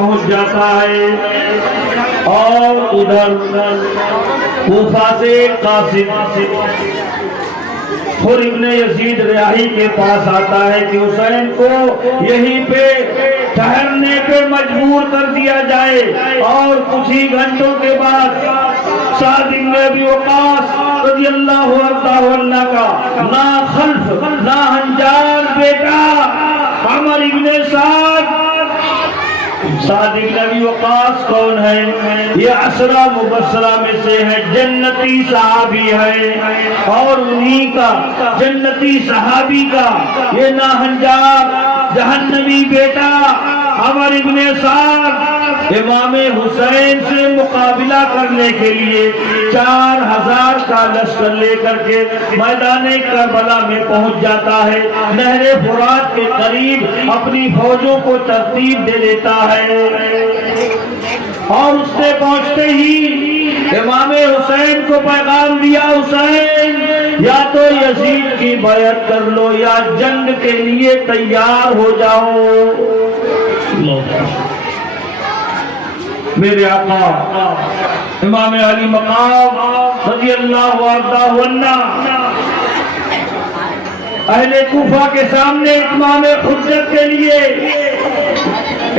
پہنچ جاتا ہے اور ادھر کوفہ سے قاسم خور ابن یزید ریاحی کے پاس آتا ہے کہ حسین کو یہیں پہ ٹھہرنے پہ مجبور کر دیا جائے، اور کچھ ہی گھنٹوں کے بعد سعد بن ابی وقاص رضی اللہ عنہ کا نا خلف نا ہنجار بیٹا عمر ابن سعد بن ابی وقاص کون ہے؟ یہ عشرہ مبشرہ میں سے ہے، جنتی صحابی ہے، اور انہی کا جنتی صحابی کا یہ ناہنجار جہنمی بیٹا عمر ابن سعد امام حسین سے مقابلہ کرنے کے لیے 4000 کا لشکر لے کر کے میدان کربلا میں پہنچ جاتا ہے، نہر فرات کے قریب اپنی فوجوں کو ترتیب دے دیتا ہے، اور اس سے پہنچتے ہی امام حسین کو پیغام دیا، حسین یا تو یزید کی بیعت کر لو یا جنگ کے لیے تیار ہو جاؤ۔ میرے آقا امام علی مقام رضی اللہ عنہ اہل کوفہ کے سامنے اتمام حجت کے لیے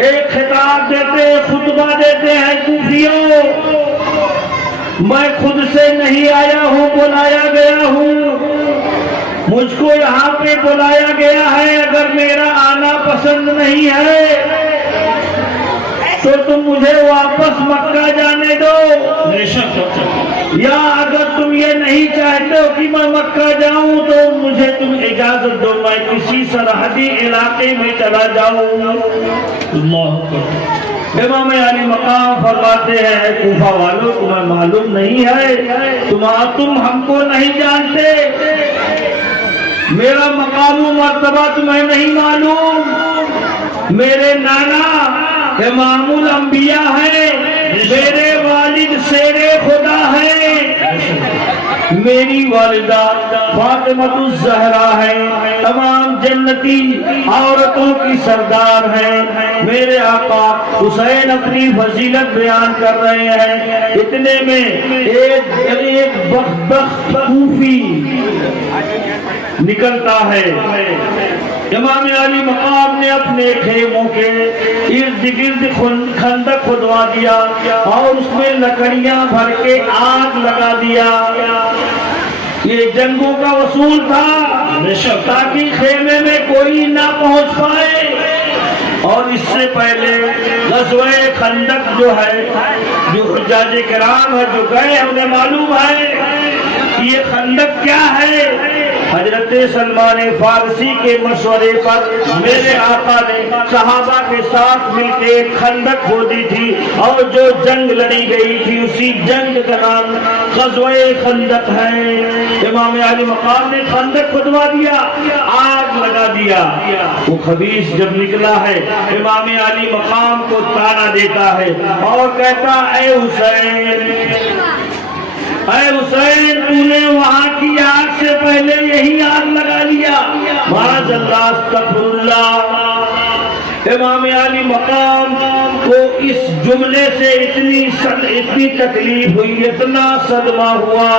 ایک خطاب دیتے، خطبہ دیتے ہیں، کوفیوں میں خود سے نہیں آیا ہوں، بلایا گیا ہوں، مجھ کو یہاں پہ بلایا گیا ہے، اگر میرا آنا پسند نہیں ہے تو تم مجھے واپس مکہ جانے دو، یا اگر تم یہ نہیں چاہتے ہو کہ میں مکہ جاؤں تو مجھے تم اجازت دو میں کسی سرحدی علاقے میں چلا جاؤں۔ امام علی مقام فرماتے ہیں اے کوفہ والوں، تمہیں معلوم نہیں ہے، تم ہم کو نہیں جانتے، میرا مقام و مرتبہ تمہیں نہیں معلوم، میرے نانا امام الانبیاء ہے، میرے والد شیر خدا ہے، میری والدہ فاطمۃ الزہرا ہے، تمام جنتی عورتوں کی سردار ہیں، میرے آقا حسین اپنی فضیلت بیان کر رہے ہیں، اتنے میں ایک بخت کوفی نکلتا ہے، امام علی مقام نے اپنے خیموں کے ارد گرد خندق کھدوا دیا اور اس میں لکڑیاں بھر کے آگ لگا دیا، یہ جنگوں کا اصول تھا تاکہ خیمے میں کوئی نہ پہنچ پائے، اور اس سے پہلے غزوہ خندق جو ہے، جو حجاج کرام ہے جو گئے انہیں معلوم ہے یہ خندق کیا ہے۔ حضرت سلمان فارسی کے مشورے پر میرے آقا نے صحابہ کے ساتھ مل کے ایک خندق کھودی تھی، اور جو جنگ لڑی گئی تھی اسی جنگ کا نام غزوہ خندق ہے۔ امام علی مقام نے خندق کھدوا دیا، آگ لگا دیا، وہ خبیث جب نکلا ہے امام علی مقام کو تانا دیتا ہے اور کہتا اے حسین تو نے وہاں کی آگ سے پہلے یہی آگ لگا لیا، معاذ اللہ استغفر اللہ۔ امام علی مقام کو اس جملے سے اتنی تکلیف ہوئی، اتنا صدمہ ہوا،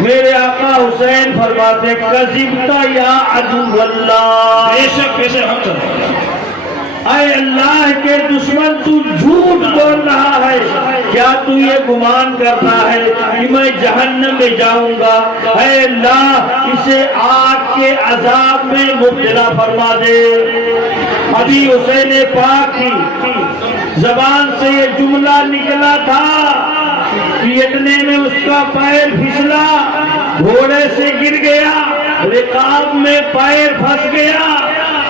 میرے آقا حسین فرماتے کذبتا یا عدو اللہ، بے شک اے اللہ کے دشمن تو جھوٹ بول رہا ہے، کیا تو یہ گمان کرتا ہے کہ میں جہنم میں جاؤں گا؟ اے اللہ اسے آگ کے عذاب میں مبتلا فرما دے۔ ابھی حسین پاک کی زبان سے یہ جملہ نکلا تھا کہ اتنے میں اس کا پیر پھسلا، گھوڑے سے گر گیا، رکاب میں پیر پھنس گیا،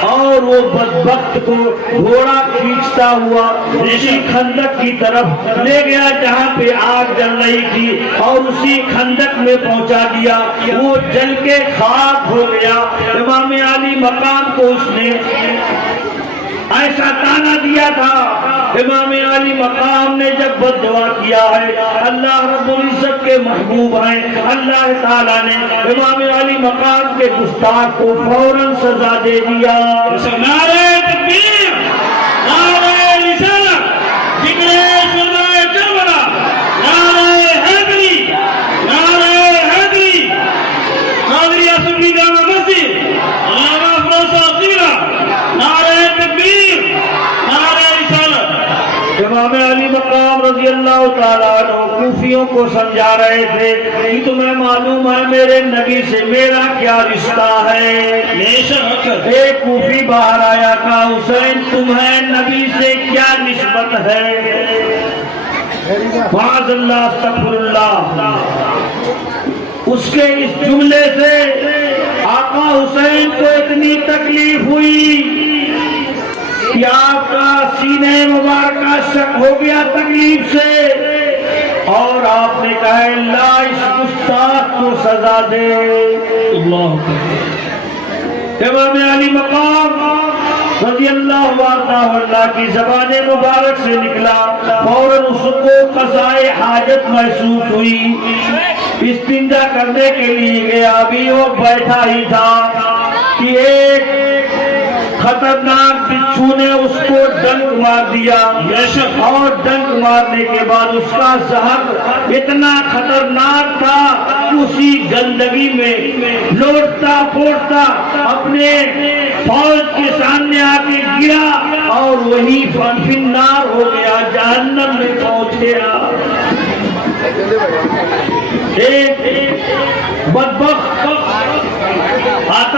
اور وہ بدبخت کو گھوڑا کھینچتا ہوا اسی خندق کی طرف لے گیا جہاں پہ آگ جل رہی تھی، اور اسی خندق میں پہنچا دیا، وہ جل کے خاک ہو گیا۔ امام علی مقام کو اس نے ایسا تانا دیا تھا، امام علی مقام نے جب بد دعا کیا ہے، اللہ رب العزت کے محبوب ہیں، اللہ تعالیٰ نے امام علی مقام کے گستاخ کو فوراً سزا دے دیا۔ نعرہ تکبیر، نعرہ رسالت۔ امام علی مقام رضی اللہ تعالیٰ عنہ کوفیوں کو سمجھا رہے تھے کہ تمہیں معلوم ہے میرے نبی سے میرا کیا رشتہ ہے. ایک کوفی باہر آیا کہا حسین تمہیں نبی سے کیا نسبت ہے؟ معاذ اللہ استغفر اللہ. اس کے اس جملے سے آقا حسین کو اتنی تکلیف ہوئی کہ آپ کا سینے مبارکہ شک ہو گیا تکلیف سے، اور آپ نے کہا اللہ اس گستاخ کو سزا دے. امام علی مقام رضی اللہ عنہ کی زبان مبارک سے نکلا، فوراً اس کو قضائے حاجت محسوس ہوئی. استنجا کرنے کے لیے گیا، ابھی وہ بیٹھا ہی تھا کہ ایک خطرناک بچھو نے اس کو ڈنک مار دیا، اور ڈنک مارنے کے بعد اس کا زہر اتنا خطرناک تھا کہ اسی گندگی میں لوٹتا پھوٹتا اپنے فوج کے سامنے آ کے گرا اور وہی فنار ہو گیا، جہنم میں پہنچ گیا. ایک بدبخت